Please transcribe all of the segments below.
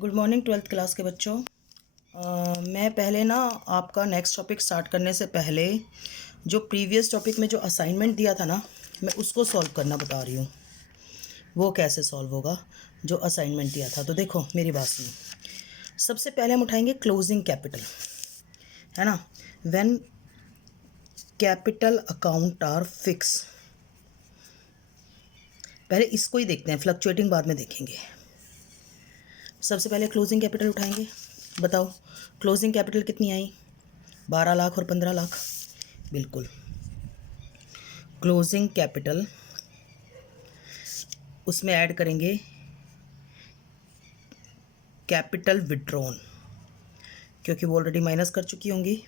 Good morning twelfth class के बच्चों। मैं पहले ना आपका नेक्स्ट टॉपिक स्टार्ट करने से पहले जो प्रीवियस टॉपिक में जो असाइनमेंट दिया था ना, मैं उसको सॉल्व करना बता रही हूँ। वो कैसे सॉल्व होगा जो असाइनमेंट दिया था। तो देखो मेरी बात सुनो। सबसे पहले हम उठाएंगे क्लोजिंग कैपिटल, है ना। When capital account are fixed, पहले इसको ही देखते हैं, फ्लक्चुएटिंग बाद में देखेंगे। सबसे पहले क्लोजिंग कैपिटल उठाएंगे। बताओ क्लोजिंग कैपिटल कितनी आई? 12 लाख और 15 लाख। बिल्कुल, क्लोजिंग कैपिटल उसमें ऐड करेंगे कैपिटल विड्रॉन, क्योंकि वो ऑलरेडी माइनस कर चुकी होंगी,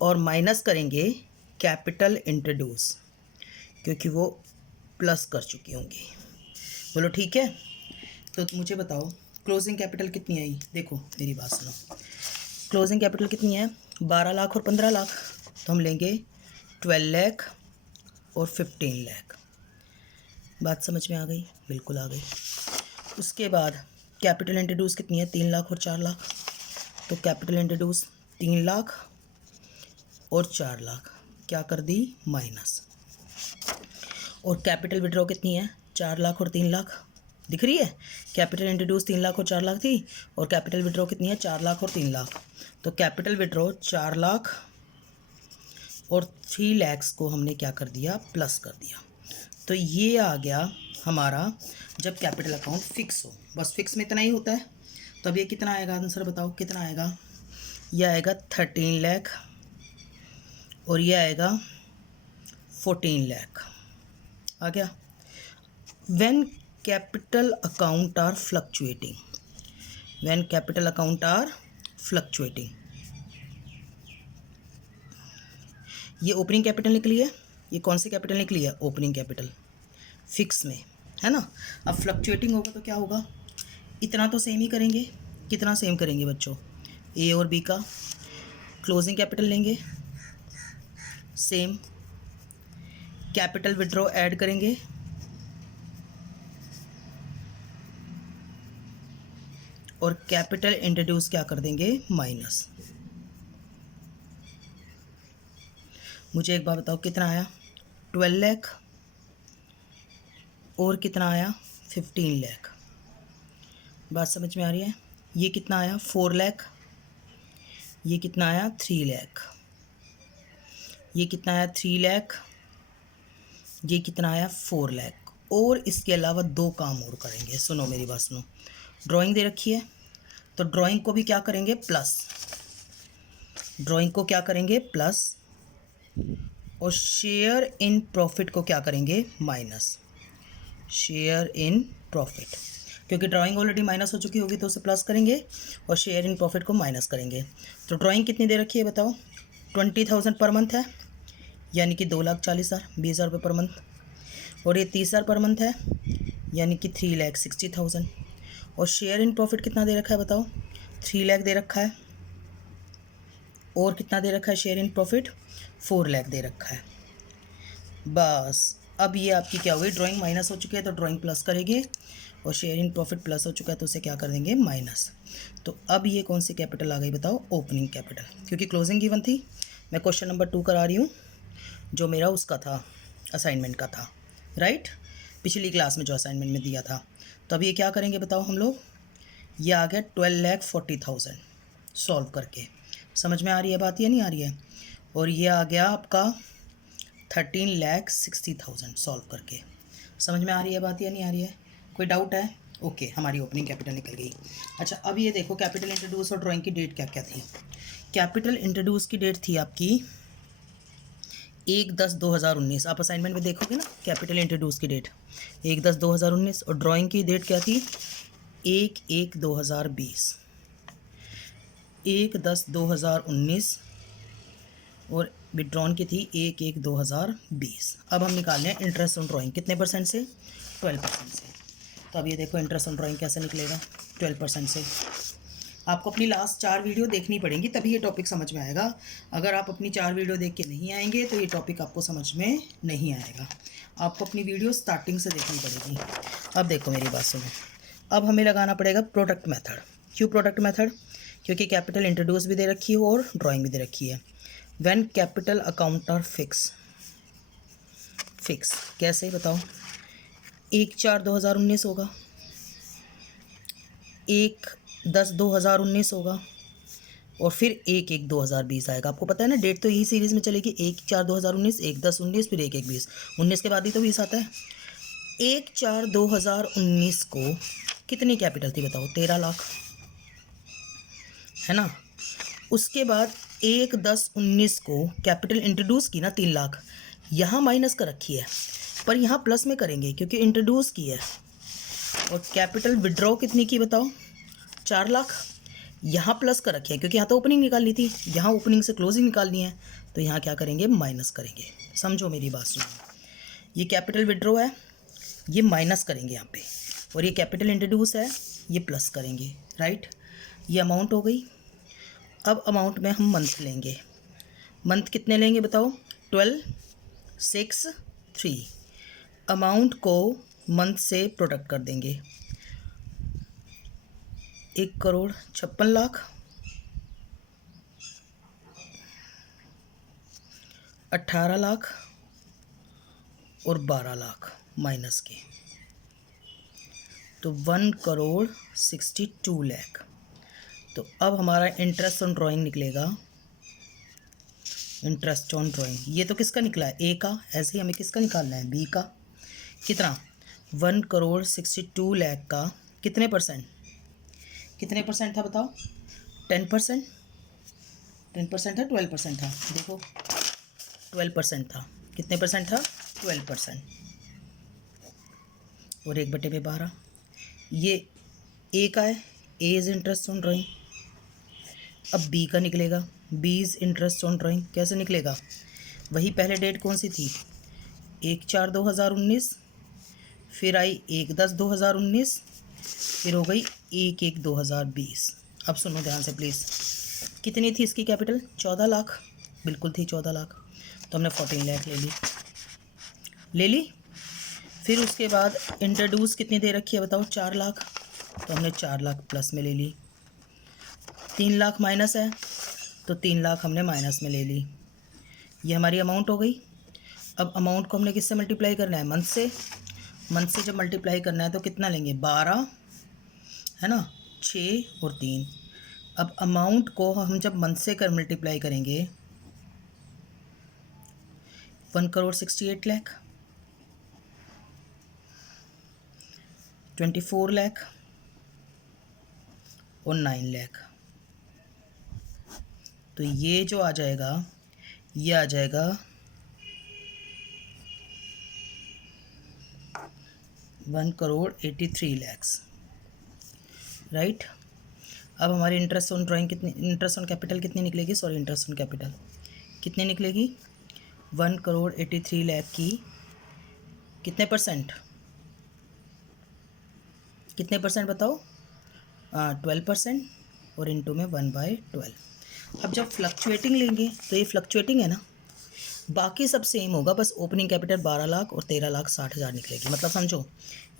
और माइनस करेंगे कैपिटल इंट्रोड्यूस, क्योंकि वो प्लस कर चुकी होंगी। बोलो ठीक है। तो मुझे बताओ क्लोजिंग कैपिटल कितनी आई? देखो मेरी बात सुनो, क्लोजिंग कैपिटल कितनी है? 12 लाख और 15 लाख। तो हम लेंगे 12 लाख और 15 लाख। बात समझ में आ गई? बिल्कुल आ गई। उसके बाद कैपिटल इंट्रोड्यूस कितनी है? 3 लाख और 4 लाख। तो कैपिटल इंट्रोड्यूस 3 लाख और 4 लाख क्या कर दी? माइनस। और कैपिटल विड्रॉ कितनी है? 4 लाख और 3 लाख। दिख रही है? कैपिटल इंट्रोड्यूस 3 लाख और 4 लाख थी, और कैपिटल विड्रॉ कितनी है? 4 लाख और 3 लाख। तो कैपिटल विड्रॉ 4 लाख और 3 लैक्स को हमने क्या कर दिया? प्लस कर दिया। तो ये आ गया हमारा जब कैपिटल अकाउंट फिक्स हो। बस फिक्स में इतना ही होता है। तो अब ये कितना आएगा? आंसर बताओ कितना आएगा? ये आएगा 13 लाख और ये आएगा 14 लाख। आ गया। When capital account are fluctuating, when capital account are fluctuating, ये ओपनिंग कैपिटल निकली है। ये कौन सी कैपिटल निकली है? ओपनिंग कैपिटल, फिक्स में, है ना। अब फ्लक्चुएटिंग होगा तो क्या होगा? इतना तो सेम ही करेंगे। कितना सेम करेंगे बच्चों? ए और बी का क्लोजिंग कैपिटल लेंगे, सेम। कैपिटल विड्रॉ ऐड करेंगे, और कैपिटल इंट्रोड्यूस क्या कर देंगे? माइनस। मुझे एक बात बताओ कितना आया? 12 लाख और कितना आया? 15 लाख। बात समझ में आ रही है? ये कितना आया? 4 लाख। ये कितना आया? 3 लाख। ये कितना आया? 3 लाख। ये कितना आया? 4 लाख। और इसके अलावा 2 काम और करेंगे। सुनो मेरी बात सुनो। ड्राइंग दे रखी है, तो ड्राइंग को भी क्या करेंगे? प्लस। ड्राइंग को क्या करेंगे? प्लस। और शेयर इन प्रॉफिट को क्या करेंगे? माइनस। शेयर इन प्रॉफिट, क्योंकि ड्राइंग ऑलरेडी माइनस हो चुकी होगी तो उसे प्लस करेंगे, और शेयर इन प्रॉफिट को माइनस करेंगे। तो ड्राइंग कितनी दे रखी है बताओ? 20,000 पर मंथ है, यानी कि 2,40,000, 20,000 रुपये पर मंथ। और ये 30,000 पर मंथ है, यानी कि 3,60,000। और शेयर इन प्रॉफिट कितना दे रखा है बताओ? 3 लाख दे रखा है। और कितना दे रखा है शेयर इन प्रॉफिट? 4 लाख दे रखा है। बस अब ये आपकी क्या हुई? ड्राइंग माइनस हो चुकी है तो ड्राइंग प्लस करेंगे, और शेयर इन प्रॉफिट प्लस हो चुका है तो उसे क्या कर देंगे? माइनस। तो अब ये कौन सी कैपिटल आ गई बताओ? ओपनिंग कैपिटल, क्योंकि क्लोजिंग गिवन थी। मैं क्वेश्चन नंबर 2 करा रही हूँ, जो मेरा उसका था, असाइनमेंट का था, राइट। पिछली क्लास में जो असाइनमेंट में दिया था। तो अब ये क्या करेंगे बताओ हम लोग? ये आ गया 12,40,000 सॉल्व करके। समझ में आ रही है बात या नहीं आ रही है? और ये आ गया आपका 13,60,000 सॉल्व करके। समझ में आ रही है बात या नहीं आ रही है? कोई डाउट है? ओके, हमारी ओपनिंग कैपिटल निकल गई। अच्छा, अब ये देखो कैपिटल इंट्रोड्यूस और ड्राइंग की डेट क्या क्या थी। कैपिटल इंट्रोड्यूस की डेट थी आपकी 1/10/2019। आप असाइनमेंट में देखोगे ना, कैपिटल इंट्रोड्यूस की डेट 1/10/2019, और ड्राइंग की डेट क्या थी? 1/1/2020। 1/10/2019 और विड्रॉन की थी 1/1/2020। अब हम निकाल लें इंटरेस्ट ऑन ड्राइंग कितने परसेंट से? 12% से। तो अब ये देखो इंटरेस्ट ऑन ड्राइंग कैसे निकलेगा? 12% से। आपको अपनी लास्ट 4 वीडियो देखनी पड़ेंगी, तभी ये टॉपिक समझ में आएगा। अगर आप अपनी 4 वीडियो देख के नहीं आएंगे तो ये टॉपिक आपको समझ में नहीं आएगा। आपको अपनी वीडियो स्टार्टिंग से देखनी पड़ेगी। अब देखो मेरी बात सुनो, अब हमें लगाना पड़ेगा प्रोडक्ट मेथड। क्यों प्रोडक्ट मेथड? क्योंकि कैपिटल इंट्रोड्यूस भी दे रखी है और ड्राइंग भी दे रखी है। When capital account are fixed कैसे बताओ? 1/4/2019 होगा, 1/10/2019 होगा और फिर 1/1/2020 आएगा। आपको पता है ना, डेट तो यही सीरीज में चलेगी, 1/4/2019, 1/10/19, फिर 1/1/20। 19 के बाद ही तो 20 आता है। 1/4/2019 को कितनी कैपिटल थी बताओ? 13 लाख, है ना। उसके बाद 1/10/19 को कैपिटल इंट्रोड्यूस की ना 3 लाख, यहाँ माइनस कर रखी है, पर यहाँ प्लस में करेंगे क्योंकि इंट्रोड्यूस की है। और कैपिटल विड्रॉ कितनी की बताओ? 4 लाख, यहाँ प्लस कर रखी है क्योंकि यहाँ तो ओपनिंग निकालनी थी, यहाँ ओपनिंग से क्लोजिंग निकालनी है, तो यहाँ क्या करेंगे? माइनस करेंगे। समझो मेरी बात, सुनो। ये कैपिटल विड्रॉ है, ये माइनस करेंगे यहाँ पे, और ये कैपिटल इंट्रोड्यूस है, ये प्लस करेंगे, राइट। ये अमाउंट हो गई। अब अमाउंट में हम मंथ लेंगे। मंथ कितने लेंगे बताओ? 12, 6, 3। अमाउंट को मंथ से प्रोडक्ट कर देंगे। 1,56,00,000, 18 लाख और 12 लाख माइनस के, तो 1,62,00,000। तो अब हमारा इंटरेस्ट ऑन ड्राइंग निकलेगा। इंटरेस्ट ऑन ड्राइंग ये तो किसका निकला है? ए का। ऐसे ही हमें किसका निकालना है? बी का। कितना? 1,62,00,000 का कितने परसेंट था बताओ? 10%। 10% था, 12% था? देखो 12% था। कितने परसेंट था? 12%। और 1/12। ये ए का है, A is interest on drawing. अब बी का निकलेगा, B is interest on drawing. कैसे निकलेगा? वही पहले डेट कौन सी थी? 1/4/2019, फिर आई 1/10/2019, फिर हो गई 1/1/2020। अब सुनो ध्यान से प्लीज़। कितनी थी इसकी कैपिटल? 14 लाख। बिल्कुल थी 14 लाख, तो हमने 14 लाख ले ली। फिर उसके बाद इंट्रोड्यूस कितनी दे रखी है बताओ? 4 लाख, तो हमने 4 लाख प्लस में ले ली। 3 लाख माइनस है, तो 3 लाख हमने माइनस में ले ली। ये हमारी अमाउंट हो गई। अब अमाउंट को हमने किससे मल्टीप्लाई करना है? मंथ से। मंथ से जब मल्टीप्लाई करना है तो कितना लेंगे? 12, है ना, 6 और 3। अब अमाउंट को हम जब मंथ से कर मल्टीप्लाई करेंगे, 1,68,00,000, 24 लाख और 9 लाख। तो ये जो आ जाएगा, ये आ जाएगा 1,83,00,000, राइट। अब हमारी इंटरेस्ट ऑन ड्राइंग कितनी, इंटरेस्ट ऑन कैपिटल कितनी निकलेगी? सॉरी, इंटरेस्ट ऑन कैपिटल कितनी निकलेगी? 1,83,00,000 की कितने परसेंट? कितने परसेंट बताओ? 12%, और इनटू में 1/12। अब जब फ्लक्चुएटिंग लेंगे तो ये फ्लक्चुएटिंग है ना, बाकी सब सेम होगा, बस ओपनिंग कैपिटल 12 लाख और 13,60,000 निकलेगी। मतलब समझो,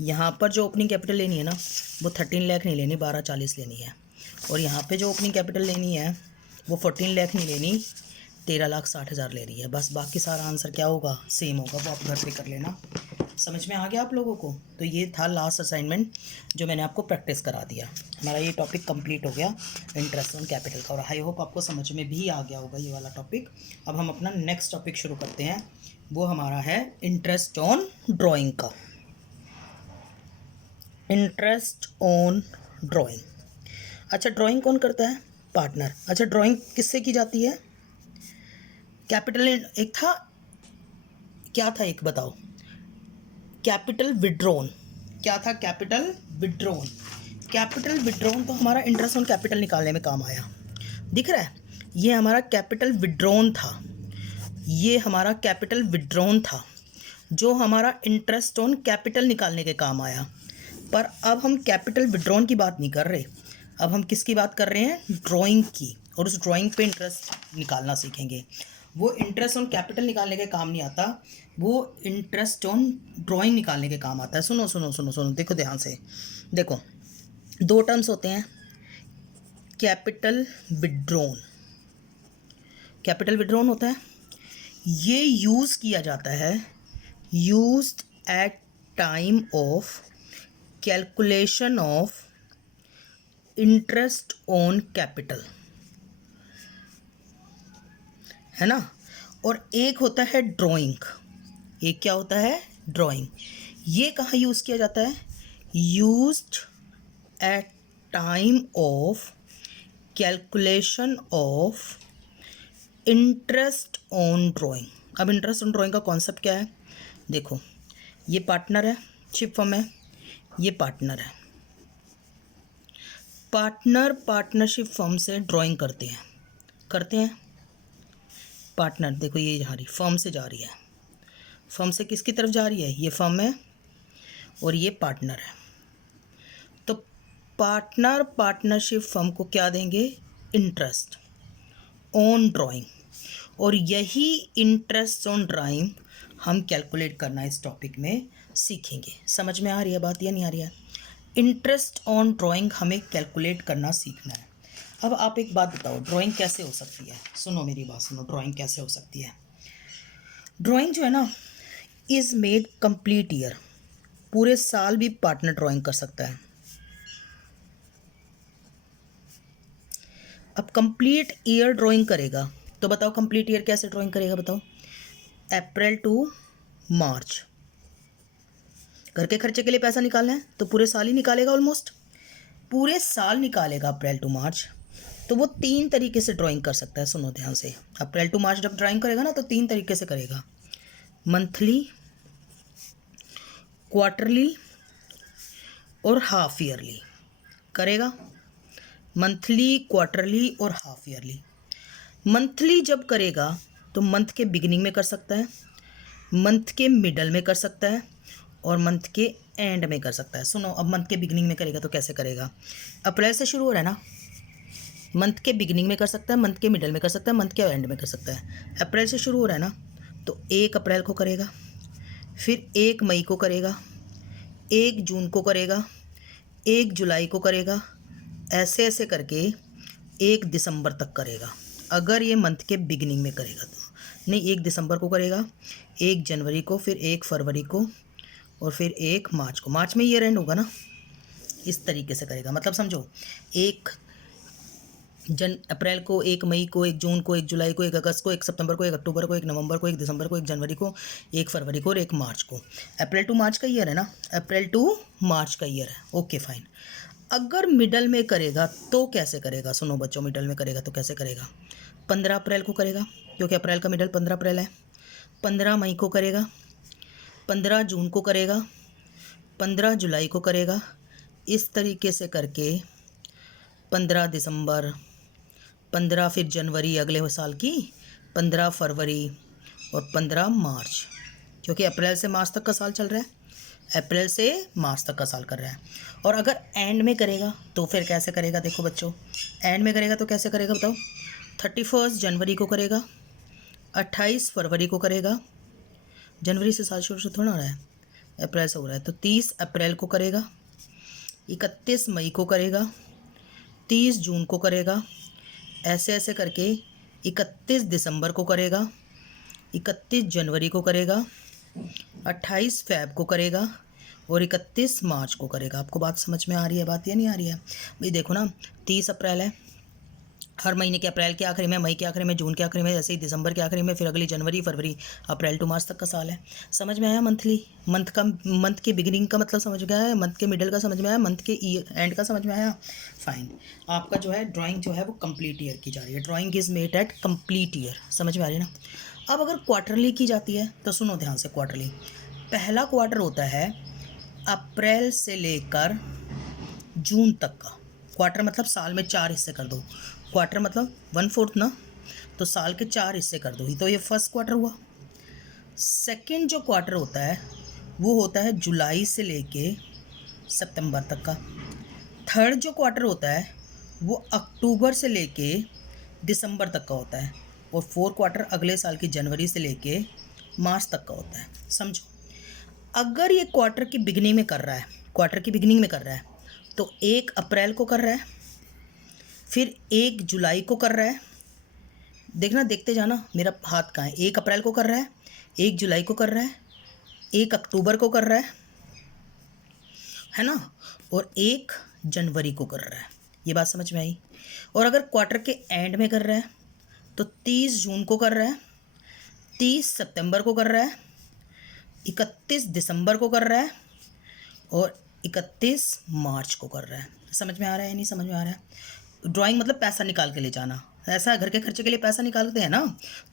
यहाँ पर जो ओपनिंग कैपिटल लेनी है ना, वो 13 लाख नहीं लेनी, 12,40 लेनी है। और यहाँ पे जो ओपनिंग कैपिटल लेनी है वो 14 लाख नहीं लेनी, 13,60,000 ले रही है। बस बाकी सारा आंसर क्या होगा? सेम होगा। वो आप घर पे कर लेना। समझ में आ गया आप लोगों को? तो ये था लास्ट असाइनमेंट जो मैंने आपको प्रैक्टिस करा दिया। हमारा ये टॉपिक कंप्लीट हो गया इंटरेस्ट ऑन कैपिटल का, और आई होप आपको समझ में भी आ गया होगा ये वाला टॉपिक। अब हम अपना नेक्स्ट टॉपिक शुरू करते हैं, वो हमारा है इंटरेस्ट ऑन ड्राइंग का। Interest on drawing. अच्छा, ड्राइंग कौन करता है? पार्टनर। अच्छा, ड्राइंग किससे की जाती है? कैपिटल एक था, क्या था एक बताओ? Capital withdrawn. क्या था? Capital withdrawn. कैपिटल विड्रॉन तो हमारा इंटरेस्ट ऑन कैपिटल निकालने में काम आया। दिख रहा है? ये हमारा कैपिटल विड्रॉन था, ये हमारा कैपिटल विड्रॉन था जो हमारा इंटरेस्ट ऑन कैपिटल निकालने के काम आया। पर अब हम कैपिटल विड्रॉन की बात नहीं कर रहे, अब हम किसकी बात कर रहे हैं? ड्राइंग की। और उस ड्राइंग पे इंटरेस्ट निकालना सीखेंगे। वो इंटरेस्ट ऑन कैपिटल निकालने के काम नहीं आता, वो इंटरेस्ट ऑन ड्राइंग निकालने के काम आता है। सुनो सुनो सुनो सुनो, देखो ध्यान से देखो। दो टर्म्स होते हैं, कैपिटल विड्रॉन, कैपिटल विड्रॉन होता है, ये यूज़ किया जाता है, used at time of calculation of interest on capital, है ना। और एक होता है ड्राइंग, एक क्या होता है, ड्राइंग। ये कहाँ यूज़ किया जाता है, used at time of calculation of interest on drawing. अब इंटरेस्ट ऑन ड्राइंग का कॉन्सेप्ट क्या है, देखो ये पार्टनर है, शिप फर्म है, ये पार्टनर है, पार्टनर पार्टनरशिप फर्म से ड्राइंग करते हैं पार्टनर, देखो ये जा रही फर्म से जा रही है, फर्म से किसकी तरफ जा रही है, ये फर्म है और ये पार्टनर है। तो पार्टनर पार्टनरशिप फर्म को क्या देंगे, इंटरेस्ट ऑन ड्राइंग, और यही इंटरेस्ट ऑन ड्राइंग हम कैलकुलेट करना इस टॉपिक में सीखेंगे। समझ में आ रही है बात या नहीं आ रही है, इंटरेस्ट ऑन ड्राइंग हमें कैलकुलेट करना सीखना है। अब आप एक बात बताओ, ड्राइंग कैसे हो सकती है, सुनो मेरी बात सुनो, ड्राइंग कैसे हो सकती है। ड्राइंग जो है ना इज़ मेड कंप्लीट ईयर, पूरे साल भी पार्टनर ड्राइंग कर सकता है। अब कंप्लीट ईयर ड्राइंग करेगा तो बताओ कंप्लीट ईयर कैसे ड्राइंग करेगा, बताओ, अप्रैल टू मार्च, घर के खर्चे के लिए पैसा निकालना है तो पूरे साल ही निकालेगा, ऑलमोस्ट पूरे साल निकालेगा अप्रैल टू मार्च। तो वो 3 तरीके से ड्राइंग कर सकता है, सुनो ध्यान से। अप्रैल टू मार्च जब ड्राइंग करेगा ना तो 3 तरीके से करेगा, मंथली, क्वार्टरली और हाफ ईयरली करेगा, मंथली, क्वार्टरली और हाफ ईयरली। मंथली जब करेगा तो मंथ के बिगिनिंग में कर सकता है, मंथ के मिडल में कर सकता है और मंथ के एंड में कर सकता है। सुनो, अब मंथ के बिगिनिंग में करेगा तो कैसे करेगा, अप्रैल से शुरू हो रहा है ना, मंथ के बिगिनिंग में कर सकता है, मंथ के मिडल में कर सकता है, मंथ के एंड में कर सकता है। अप्रैल से शुरू हो रहा है ना तो 1 अप्रैल को करेगा, फिर 1 मई को करेगा, 1 जून को करेगा, 1 जुलाई को करेगा, ऐसे ऐसे करके 1 दिसंबर तक करेगा। अगर ये मंथ के बिगिनिंग में करेगा तो नहीं, 1 दिसंबर को करेगा, 1 जनवरी को, फिर 1 फरवरी को और फिर 1 मार्च को। मार्च में ईयर एंड होगा ना, इस तरीके से करेगा। मतलब समझो, 1 अप्रैल को, 1 मई को, 1 जून को, 1 जुलाई को, 1 अगस्त को, 1 सितंबर को, 1 अक्टूबर को, 1 नवंबर को, 1 दिसंबर को, 1 जनवरी को, 1 फरवरी को और 1 मार्च को। अप्रैल टू मार्च का ईयर है ना, अप्रैल टू मार्च का ईयर है, ओके फाइन। अगर मिडल में करेगा तो कैसे करेगा, सुनो बच्चों, मिडल में करेगा तो कैसे करेगा, 15 अप्रैल को करेगा क्योंकि अप्रैल का मिडल 15 अप्रैल है, 15 मई को करेगा, 15 जून को करेगा, 15 जुलाई को करेगा, इस तरीके से करके 15 दिसंबर, 15 फिर जनवरी अगले साल की, 15 फरवरी और 15 मार्च, क्योंकि अप्रैल से मार्च तक का साल चल रहा है, अप्रैल से मार्च तक का साल कर रहा है। और अगर एंड में करेगा तो फिर कैसे करेगा, देखो बच्चों, एंड में करेगा तो कैसे करेगा बताओ, 31 जनवरी को करेगा, 28 फरवरी को करेगा, जनवरी से साल शुरू थोड़ा हो रहा है, अप्रैल से हो रहा है, तो 30 अप्रैल को करेगा, 31 मई को करेगा, 30 जून को करेगा, ऐसे ऐसे करके 31 दिसंबर को करेगा, 31 जनवरी को करेगा, 28 फैब को करेगा और 31 मार्च को करेगा। आपको बात समझ में आ रही है बात या नहीं आ रही है भाई। देखो ना, 30 अप्रैल है, हर महीने के अप्रैल के आखिरी में, मई के आखिरी में, जून के आखिरी में, जैसे ही दिसंबर के आखिरी में, फिर अगली जनवरी फरवरी, अप्रैल टू मार्च तक का साल है। समझ में आया, मंथली, मंथ के बिगिनिंग का मतलब समझ में आया, मंथ के मिडल का समझ में आया, मंथ के एंड का समझ में आया, फाइन। आपका जो है ड्राइंग जो है वो कंप्लीट ईयर की जा रही है, drawing is made at complete year, समझ में आ रही है ना। अब अगर क्वार्टरली की जाती है तो सुनो ध्यान से, क्वार्टरली पहला क्वार्टर होता है अप्रैल से लेकर जून तक का। क्वार्टर मतलब साल में 4 हिस्से कर दो, क्वार्टर मतलब 1/4 ना, तो साल के 4 हिस्से कर दो ही, तो ये फर्स्ट क्वार्टर हुआ। सेकंड जो क्वार्टर होता है वो होता है जुलाई से लेके सितंबर तक का। थर्ड जो क्वार्टर होता है वो अक्टूबर से लेके दिसंबर तक का होता है। और फोर्थ क्वार्टर अगले साल की जनवरी से लेके मार्च तक का होता है। समझो, अगर ये क्वार्टर की बिगिनिंग में कर रहा है, क्वार्टर की बिगिनिंग में कर रहा है तो 1 अप्रैल को कर रहा है, फिर 1 जुलाई को कर रहा है। देखना, देखते जाना मेरा हाथ कहाँ है। 1 अप्रैल को कर रहा है, 1 जुलाई को कर रहा है, 1 अक्टूबर को कर रहा है ना, और 1 जनवरी को कर रहा है। ये बात समझ में आई। और अगर क्वार्टर के एंड में कर रहा है तो 30 जून को कर रहा है, 30 सितंबर को कर रहा है, 31 दिसंबर को कर रहा है और 31 मार्च को कर रहा है। समझ में आ रहा है या नहीं समझ में आ रहा है? ड्राइंग मतलब पैसा निकाल के ले जाना। ऐसा घर के खर्चे के लिए पैसा निकालते हैं ना,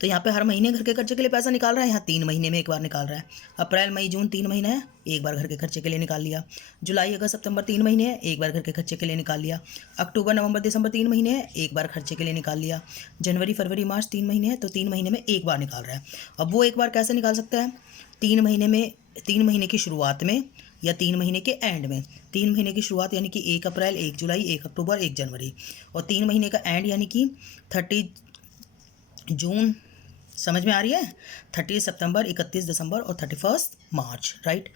तो यहाँ पे हर महीने घर के खर्चे के लिए पैसा निकाल रहा है, यहाँ 3 महीने में एक बार निकाल रहा है। अप्रैल मई जून 3 महीने है, एक बार घर के खर्चे के लिए निकाल लिया। जुलाई अगस्त सितंबर 3 महीने है, एक बार घर के खर्चे के लिए निकाल लिया। अक्टूबर नवंबर दिसंबर 3 महीने है, एक बार खर्चे के लिए निकाल लिया। जनवरी फरवरी मार्च 3 महीने है, तो 3 महीने में एक बार निकाल रहा है। अब वो एक बार कैसे निकाल सकता है? 3 महीने में, 3 महीने की शुरुआत में या 3 महीने के एंड में। 3 महीने की शुरुआत यानी कि 1 अप्रैल, 1 जुलाई, 1 अक्टूबर, 1 जनवरी, और 3 महीने का एंड यानी कि 30 जून। समझ में आ रही है? 30 सितंबर, 31 दिसंबर और 31 मार्च, राइट।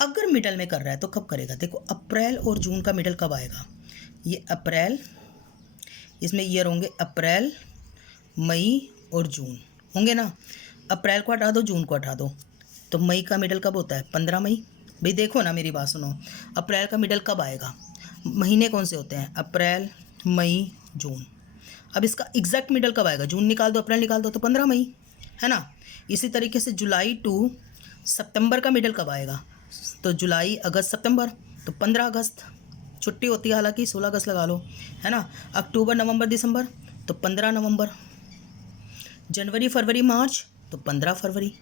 अगर मिडल में कर रहा है तो कब करेगा? देखो, अप्रैल और जून का मिडल कब आएगा? ये अप्रैल, इसमें ईयर होंगे अप्रैल, मई और जून होंगे ना। अप्रैल को हटा दो, जून को हटा दो, तो मई का मिडल कब होता है? 15 मई। भाई देखो ना, मेरी बात सुनो, अप्रैल का मिडल कब आएगा? महीने कौन से होते हैं? अप्रैल, मई, जून। अब इसका एग्जैक्ट मिडल कब आएगा? जून निकाल दो, अप्रैल निकाल दो, तो 15 मई, है ना। इसी तरीके से जुलाई टू सितंबर का मिडल कब आएगा? तो जुलाई अगस्त सितंबर, तो 15 अगस्त। छुट्टी होती है हालांकि, 16 अगस्त लगा लो, है ना। अक्टूबर नवंबर दिसंबर, तो 15 नवंबर। जनवरी फरवरी मार्च, तो 15 फरवरी।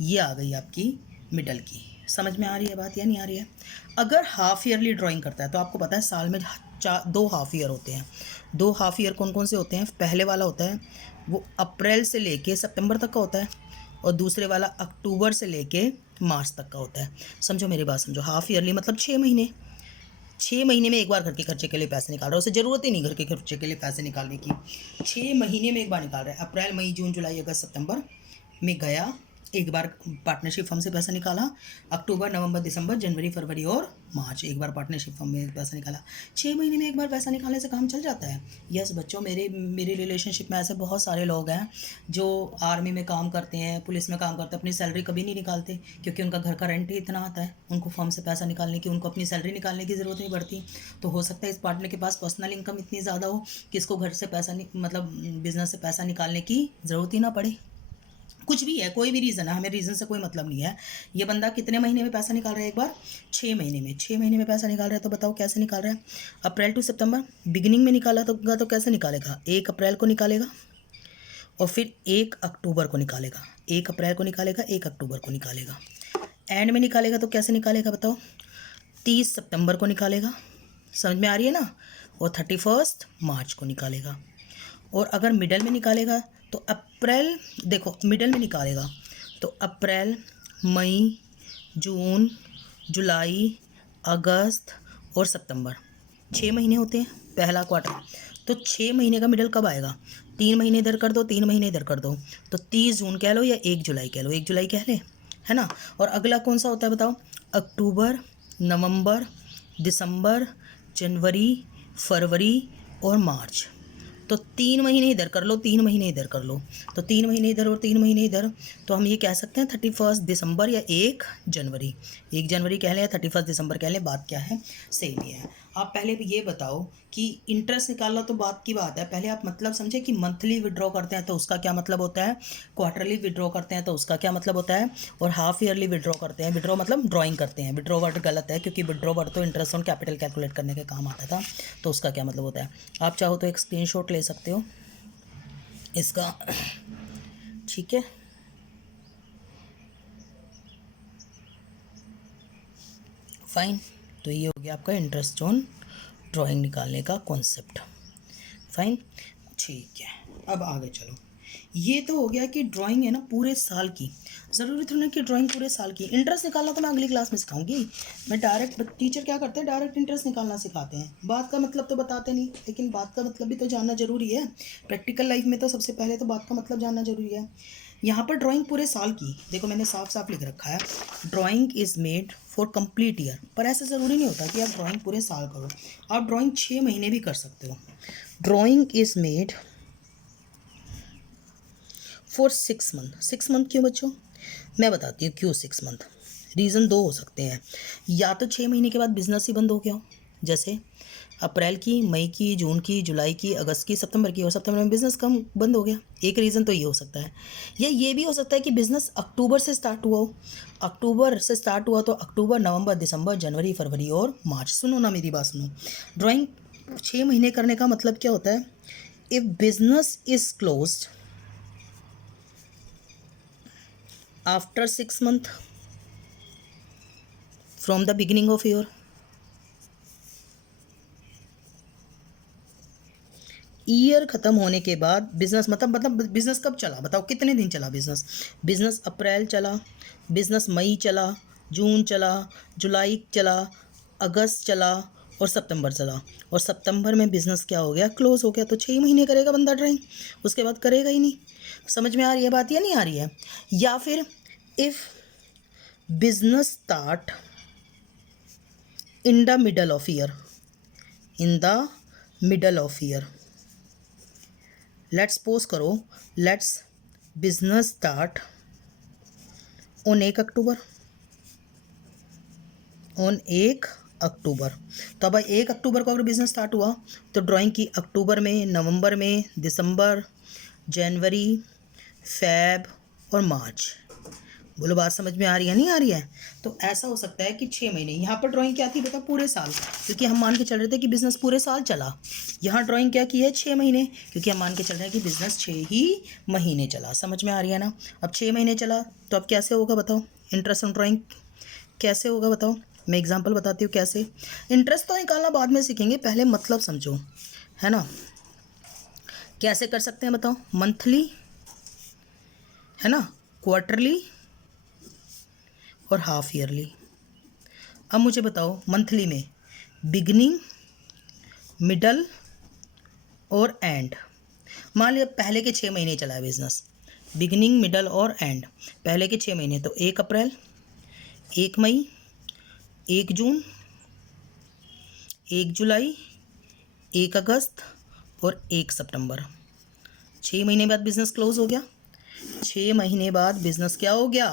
ये आ गई आपकी मिडल की। समझ में आ रही है बात या नहीं आ रही है? अगर हाफ ईयरली ड्राइंग करता है तो आपको पता है साल में 2 हाफ ईयर होते हैं। 2 हाफ ईयर कौन कौन से होते हैं? पहले वाला होता है वो अप्रैल से लेके सितंबर तक का होता है, और दूसरे वाला अक्टूबर से लेके मार्च तक का होता है। समझो मेरी बात, समझो। हाफ ईयरली मतलब 6 महीने। 6 महीने में एक बार घर के खर्चे के लिए पैसे निकाल रहा है, उसे ज़रूरत ही नहीं घर के खर्चे के लिए पैसे निकालने की। 6 महीने में एक बार निकाल रहा है। अप्रैल मई जून जुलाई अगस्त सितंबर में गया, एक बार पार्टनरशिप फर्म से पैसा निकाला। अक्टूबर नवंबर दिसंबर जनवरी फरवरी और मार्च एक बार पार्टनरशिप फर्म में पैसा निकाला। 6 महीने में एक बार पैसा निकालने से काम चल जाता है। यस बच्चों, मेरे रिलेशनशिप में ऐसे बहुत सारे लोग हैं जो आर्मी में काम करते हैं, पुलिस में काम करते हैं, अपनी सैलरी कभी नहीं निकालते क्योंकि उनका घर का रेंट ही इतना आता है। उनको फर्म से पैसा निकालने की, उनको अपनी सैलरी निकालने की ज़रूरत नहीं पड़ती। तो हो सकता है इस पार्टनर के पास पर्सनल इनकम इतनी ज़्यादा हो कि इसको घर से पैसा मतलब बिजनेस से पैसा निकालने की ज़रूरत ही ना पड़े। कुछ भी है, कोई भी रीज़न है, हमें रीज़न से कोई मतलब नहीं है। ये बंदा कितने महीने में पैसा निकाल रहा है? एक बार 6 महीने में। 6 महीने में पैसा निकाल रहा है, तो बताओ कैसे निकाल रहा है? अप्रैल टू सितंबर बिगिनिंग में निकाला तो कैसे निकालेगा? 1 अप्रैल को निकालेगा और फिर 1 अक्टूबर को निकालेगा। 1 अप्रैल को निकालेगा, 1 अक्टूबर को निकालेगा। एंड में निकालेगा तो कैसे निकालेगा बताओ? 30 सितंबर को निकालेगा। समझ में आ रही है ना? और 31 मार्च को निकालेगा। और अगर मिडल में निकालेगा तो अप्रैल, देखो मिडल में निकालेगा तो अप्रैल, मई, जून, जुलाई, अगस्त और सितंबर, 6 महीने होते हैं पहला क्वार्टर। तो 6 महीने का मिडल कब आएगा? 3 महीने इधर कर दो, 3 महीने इधर कर दो, तो 30 जून कह लो या 1 जुलाई कह लो, 1 जुलाई कह ले, है ना। और अगला कौन सा होता है बताओ? अक्टूबर, नवंबर, दिसंबर, जनवरी, फरवरी और मार्च। तो 3 महीने इधर कर लो, 3 महीने इधर कर लो, तो 3 महीने इधर और 3 महीने इधर, तो हम ये कह सकते हैं 31 दिसंबर या 1 जनवरी। 1 जनवरी कह लें या 31 दिसंबर कह लें, बात क्या है? सेम ही है। आप पहले भी ये बताओ कि इंटरेस्ट निकालना तो बात की बात है, पहले आप मतलब समझे कि मंथली विड्रॉ करते हैं तो उसका क्या मतलब होता है, क्वार्टरली विड्रॉ करते हैं तो उसका क्या मतलब होता है, और हाफ ईयरली विड्रॉ करते हैं। विड्रॉ मतलब ड्राइंग करते हैं, विड्रॉ वर्ड गलत है क्योंकि विड्रॉ वर्ड तो इंटरेस्ट ऑन कैपिटल कैलकुलेट करने के काम आता था, तो उसका क्या मतलब होता है। आप चाहो तो एक स्क्रीनशॉट ले सकते हो इसका, ठीक है। फाइन, तो ये हो गया आपका इंटरेस्ट ऑन ड्राइंग निकालने का कॉन्सेप्ट। फाइन, ठीक है। अब आगे चलो, ये तो हो गया कि ड्राइंग है ना पूरे साल की, ज़रूरी थोड़ा ना कि ड्राइंग पूरे साल की। इंटरेस्ट निकालना तो मैं अगली क्लास में सिखाऊंगी। मैं डायरेक्ट, टीचर क्या करते हैं डायरेक्ट इंटरेस्ट निकालना सिखाते हैं, बात का मतलब तो बताते नहीं, लेकिन बात का मतलब भी तो जानना जरूरी है। प्रैक्टिकल लाइफ में तो सबसे पहले तो बात का मतलब जानना जरूरी है। यहाँ पर ड्राइंग पूरे साल की, देखो मैंने साफ साफ लिख रखा है drawing is made for complete year, पर ऐसा ज़रूरी नहीं होता कि आप ड्राइंग पूरे साल करो, आप ड्राइंग 6 महीने भी कर सकते हो। Drawing is made for 6 month. 6 month क्यों बच्चों? मैं बताती हूँ क्यों 6 मंथ। रीज़न 2 हो सकते हैं, या तो 6 महीने के बाद बिजनेस ही बंद हो गया हो, जैसे अप्रैल की, मई की, जून की, जुलाई की, अगस्त की, सितंबर की, और सितंबर में बिज़नेस कम बंद हो गया। एक रीज़न तो ये हो सकता है, या ये भी हो सकता है कि बिज़नेस अक्टूबर से स्टार्ट हुआ हो, अक्टूबर से स्टार्ट हुआ तो अक्टूबर, नवंबर, दिसंबर, जनवरी, फरवरी और मार्च। सुनो ना मेरी बात सुनो, ड्राइंग 6 महीने करने का मतलब क्या होता है? If business is closed after 6 month from the beginning of year, year ख़त्म होने के बाद बिज़नेस मतलब बिज़नेस कब चला बताओ, कितने दिन चला बिज़नेस? बिज़नेस अप्रैल चला, बिज़नेस मई चला, जून चला, जुलाई चला, अगस्त चला और सितंबर चला, और सितंबर में बिज़नेस क्या हो गया? क्लोज़ हो गया। तो 6 महीने करेगा बंदा ड्राइंग, उसके बाद करेगा ही नहीं। समझ में आ रही है बात या नहीं आ रही है? या फिर if business start in the middle of year, in the middle of year, let's pose करो, let's business start on 1 October, on 1 October. तो अब 1 अक्टूबर को अगर बिजनेस स्टार्ट हुआ तो ड्राइंग की अक्टूबर में, नवंबर में, दिसंबर, जनवरी, फेब और मार्च। बोलो बात समझ में आ रही है नहीं आ रही है? तो ऐसा हो सकता है कि 6 महीने। यहाँ पर ड्राइंग क्या थी बेटा? पूरे साल, क्योंकि हम मान के चल रहे थे कि बिज़नेस पूरे साल चला। यहाँ ड्राइंग क्या की है? 6 महीने, क्योंकि हम मान के चल रहे हैं कि बिज़नेस 6 ही महीने चला। समझ में आ रही है ना? अब 6 महीने चला तो अब कैसे होगा बताओ? इंटरेस्ट ऑन ड्राइंग कैसे होगा बताओ? मैं एग्जाम्पल बताती हूँ कैसे। इंटरेस्ट तो निकालना बाद में सीखेंगे, पहले मतलब समझो, है ना? कैसे कर सकते हैं बताओ? मंथली, है ना, क्वार्टरली और हाफ ईयरली। अब मुझे बताओ मंथली में बिगनिंग, मिडल और एंड। मान लिया पहले के 6 महीने चला है बिजनेस, बिगनिंग, मिडल और एंड। पहले के 6 महीने तो 1 अप्रैल, 1 मई, 1 जून, 1 जुलाई, 1 अगस्त और 1 सितंबर। 6 महीने बाद बिजनेस क्लोज हो गया। 6 महीने बाद बिजनेस क्या हो गया?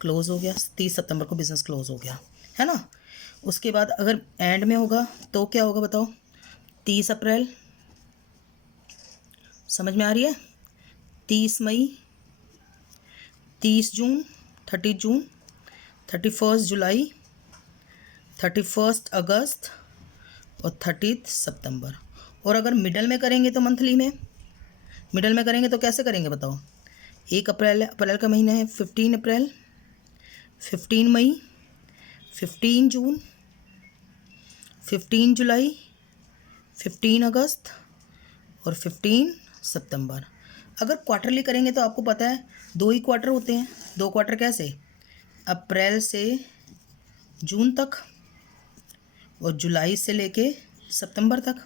क्लोज हो गया। 30 सितंबर को बिजनेस क्लोज हो गया, है ना? उसके बाद अगर एंड में होगा तो क्या होगा बताओ? 30 अप्रैल, समझ में आ रही है? 30 मई, 30 जून, 30 जून, 31 जुलाई, 31 अगस्त और 30 सितंबर। और अगर मिडल में करेंगे तो मंथली में, मिडल में करेंगे तो कैसे करेंगे बताओ? 1 अप्रैल, अप्रैल का महीना है, 15 अप्रैल, 15 मई, 15 जून, 15 जुलाई, 15 अगस्त और 15 सितंबर। अगर क्वार्टरली करेंगे तो आपको पता है 2 ही क्वार्टर होते हैं। 2 क्वार्टर कैसे? अप्रैल से जून तक और जुलाई से लेके सितंबर तक।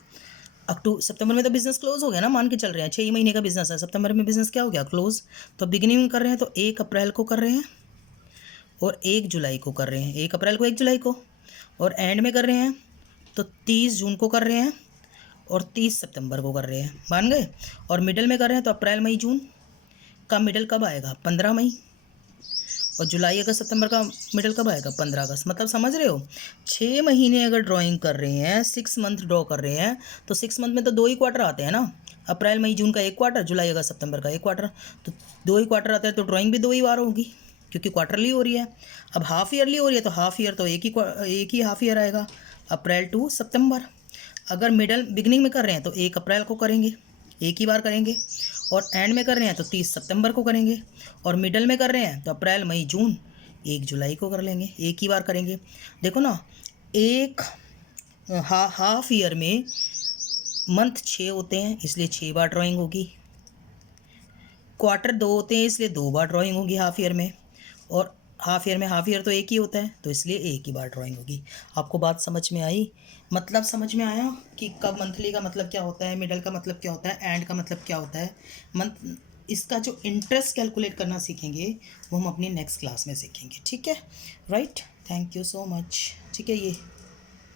सितंबर में तो बिज़नेस क्लोज हो गया ना, मान के चल रहे हैं 6 ही महीने का बिज़नेस है, सितंबर में बिज़नेस क्या हो गया? क्लोज। तो बिगिनिंग में कर रहे हैं तो 1 अप्रैल को कर रहे हैं और 1 जुलाई को कर रहे हैं, 1 अप्रैल को, 1 जुलाई को। और एंड में कर रहे हैं तो 30 जून को कर रहे हैं और 30 सितंबर को कर रहे हैं, मान गए? और मिडल में कर रहे हैं तो अप्रैल, मई, जून का मिडल कब आएगा? 15 मई। और जुलाई, अगस्त, सितंबर का मिडल कब आएगा? 15 अगस्त। मतलब समझ रहे हो? 6 महीने अगर ड्राइंग कर रहे हैं, 6 मंथ ड्रॉ कर रहे हैं, तो 6 मंथ में तो 2 ही क्वार्टर आते हैं ना। अप्रैल, मई, जून का 1 क्वार्टर, जुलाई, अगस्त, सितंबर का 1 क्वार्टर। तो 2 ही क्वार्टर आते हैं तो ड्राइंग भी 2 ही बार होगी, क्योंकि क्वार्टरली हो रही है। अब हाफ ईयरली हो रही है तो हाफ ईयर तो एक ही हाफ ईयर आएगा, अप्रैल टू सितंबर। अगर मिडल बिगनिंग में कर रहे हैं तो 1 अप्रैल को करेंगे, एक ही बार करेंगे। और एंड में कर रहे हैं तो 30 सितंबर को करेंगे। और मिडल में कर रहे हैं तो अप्रैल, मई, जून, 1 जुलाई को कर लेंगे, एक ही बार करेंगे। देखो ना, एक हाफ ईयर में मंथ 6 होते हैं इसलिए 6 बार ड्राइंग होगी। क्वार्टर 2 होते हैं इसलिए 2 बार ड्राइंग होगी हाफ ईयर में। और हाफ ईयर में, हाफ ईयर तो एक ही होता है तो इसलिए एक ही बार ड्राइंग होगी। आपको बात समझ में आई? मतलब समझ में आया कि कब मंथली का मतलब क्या होता है, मिडल का मतलब क्या होता है, एंड का मतलब क्या होता है। मंथ इसका जो इंटरेस्ट कैलकुलेट करना सीखेंगे वो हम अपनी नेक्स्ट क्लास में सीखेंगे, ठीक है, right. Thank you so much. ठीक है, ये